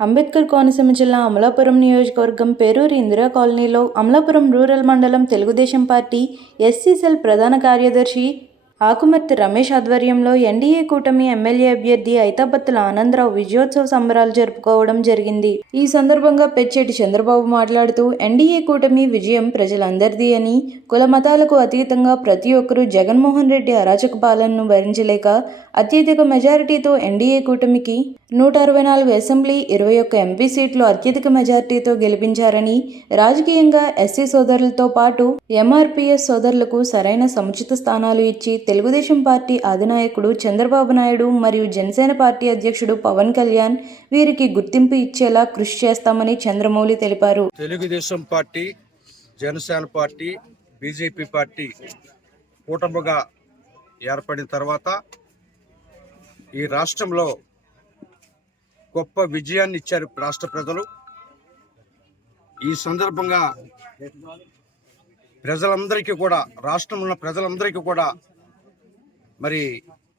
అంబేద్కర్ కోనసీమ జిల్లా అమలాపురం నియోజకవర్గం పేరూరు ఇందిరా కాలనీలో అమలాపురం రూరల్ మండలం తెలుగుదేశం పార్టీ ఎస్సీ సెల్ ప్రధాన కార్యదర్శి ఆకుమర్తి రమేష్ ఆధ్వర్యంలో ఎన్డీఏ కూటమి ఎమ్మెల్యే అభ్యర్థి ఐతాబత్తుల ఆనందరావు విజయోత్సవ సంబరాలు జరుపుకోవడం జరిగింది. ఈ సందర్భంగా పెచ్చేటి చంద్రబాబు మాట్లాడుతూ ఎన్డీఏ కూటమి విజయం ప్రజలందరిది అని కుల మతాలకు అతీతంగా ప్రతి ఒక్కరూ జగన్మోహన్ రెడ్డి అరాచక పాలనను భరించలేక అత్యధిక మెజారిటీతో ఎన్డీఏ కూటమికి నూట అరవై నాలుగు అసెంబ్లీ ఇరవై ఒక్క ఎంపీ సీట్లు అత్యధిక మెజారిటీతో గెలిపించారని రాజకీయంగా ఎస్సీ సోదరులతో పాటు ఎంఆర్పీఎస్ సోదరులకు సరైన సముచిత స్థానాలు ఇచ్చి తెలుగుదేశం పార్టీ అధినాయకుడు చంద్రబాబు నాయుడు మరియు జనసేన పార్టీ అధ్యక్షుడు పవన్ కళ్యాణ్ వీరికి గుర్తింపు ఇచ్చేలా కృషి చేస్తామని చంద్రమౌళి తెలిపారు. Telugu Desam party Janasena party BJP party కూటమిగా ఏర్పడిన తర్వాత ఈ రాష్ట్రంలో గొప్ప విజయాన్ని ఇచ్చారు రాష్ట్ర ప్రజలు. ఈ సందర్భంగా ప్రజలందరికీ కూడా రాష్ట్రంలో ఉన్న ప్రజలందరికీ కూడా మరి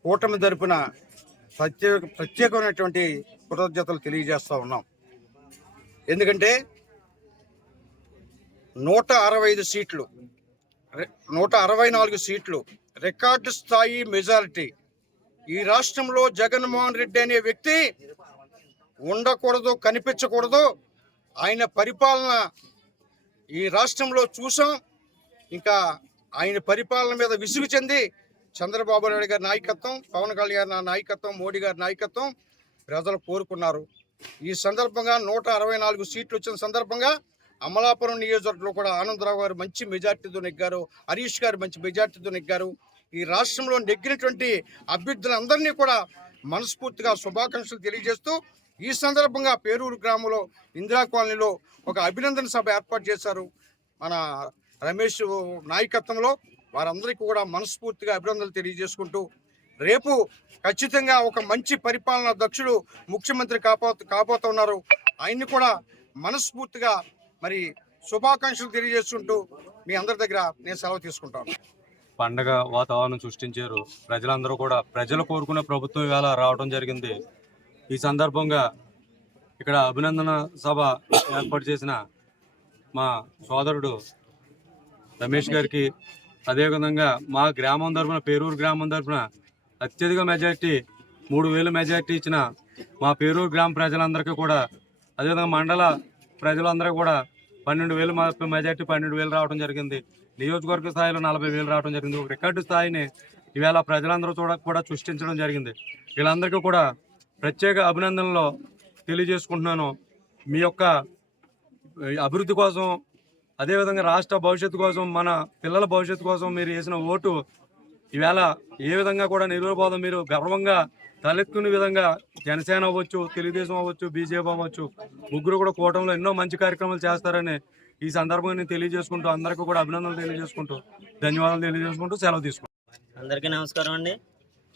కూటమి తరపున ప్రత్యేక ప్రత్యేకమైనటువంటి కృతజ్ఞతలు తెలియజేస్తూ ఉన్నాం. ఎందుకంటే నూట అరవై ఐదు సీట్లు నూట అరవై నాలుగు సీట్లు రికార్డు స్థాయి మెజారిటీ. ఈ రాష్ట్రంలో జగన్మోహన్ రెడ్డి అనే వ్యక్తి ఉండకూడదు కనిపించకూడదు. ఆయన పరిపాలన ఈ రాష్ట్రంలో చూసాం. ఇంకా ఆయన పరిపాలన మీద విసుగు చెంది చంద్రబాబు నాయుడు గారి నాయకత్వం పవన్ కళ్యాణ్ గారి నాయకత్వం మోడీ గారి నాయకత్వం ప్రజలు కోరుకున్నారు. ఈ సందర్భంగా నూట అరవై నాలుగు సీట్లు వచ్చిన సందర్భంగా అమలాపురం నియోజకవర్గంలో కూడా ఆనందరావు గారు మంచి మెజార్టీతో నెగ్గారు. హరీష్ గారు మంచి మెజార్టీతో నెగ్గారు. ఈ రాష్ట్రంలో నెగ్గినటువంటి అభ్యర్థులందరినీ కూడా మనస్ఫూర్తిగా శుభాకాంక్షలు తెలియజేస్తూ ఈ సందర్భంగా పేరూరు గ్రామంలో ఇందిరా కాలనీలో ఒక అభినందన సభ ఏర్పాటు చేశారు. మన రమేష్ నాయకత్వంలో వారందరికీ కూడా మనస్ఫూర్తిగా అభినందనలు తెలియజేసుకుంటూ రేపు ఖచ్చితంగా ఒక మంచి పరిపాలనా దక్షుడు ముఖ్యమంత్రి కాపో కాబోతున్నారు. ఆయన్ని కూడా మనస్ఫూర్తిగా మరి శుభాకాంక్షలు తెలియజేసుకుంటూ మీ అందరి దగ్గర నేను సెలవు తీసుకుంటాను. పండగ వాతావరణం సృష్టించారు. ప్రజలందరూ కూడా ప్రజలు కోరుకున్న ప్రభుత్వం ఇవాళ రావడం జరిగింది. ఈ సందర్భంగా ఇక్కడ అభినందన సభ ఏర్పాటు చేసిన మా సోదరుడు రమేష్ గారికి అదేవిధంగా మా గ్రామం తరఫున పేరూరు గ్రామం తరఫున అత్యధిక మెజార్టీ మూడు వేలు మెజార్టీ ఇచ్చిన మా పేరూరు గ్రామ ప్రజలందరికీ కూడా అదేవిధంగా మండల ప్రజలందరూ కూడా పన్నెండు వేలు మెజార్టీ పన్నెండు వేలు రావడం జరిగింది. నియోజకవర్గ స్థాయిలో నలభై వేలు రావడం జరిగింది. ఒక రికార్డు స్థాయిని ఈవేళ ప్రజలందరూ చూడ కూడా సృష్టించడం జరిగింది. వీళ్ళందరికీ కూడా ప్రత్యేక అభినందనలు తెలియజేసుకుంటున్నాను. మీ యొక్క అభివృద్ధి కోసం అదేవిధంగా రాష్ట్ర భవిష్యత్తు కోసం మన పిల్లల భవిష్యత్తు కోసం మీరు వేసిన ఓటు ఈవేళ ఏ విధంగా కూడా నిరూపబోధం మీరు గర్వంగా తలెత్తుకునే విధంగా జనసేన అవ్వచ్చు తెలుగుదేశం అవ్వచ్చు బీజేపీ అవ్వచ్చు ముగ్గురు కూడా కూటమిలో ఎన్నో మంచి కార్యక్రమాలు చేస్తారని ఈ సందర్భంగా నేను తెలియజేసుకుంటూ అందరికీ కూడా అభినందనలు తెలియజేసుకుంటూ ధన్యవాదాలు తెలియజేసుకుంటూ సెలవు తీసుకుంటాను అందరికీ నమస్కారం అండి.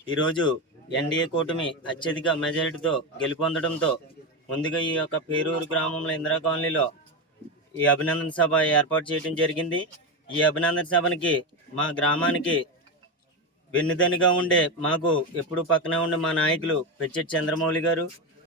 ఈరోజు ఎన్డీఏ కూటమి అత్యధిక మెజారిటీతో గెలుపొందడంతో ముందుగా ఈ యొక్క పేరూరు గ్రామంలో ఇందిరా కాలనీలో ఈ అభినందన సభ ఏర్పాటు చేయడం జరిగింది. ఈ అభినందన సభనికి మా గ్రామానికి వెన్నుదనిగా ఉండే మాకు ఎప్పుడు పక్కనే ఉండే మా నాయకులు పెచ్చెట్ చంద్రమౌళి గారు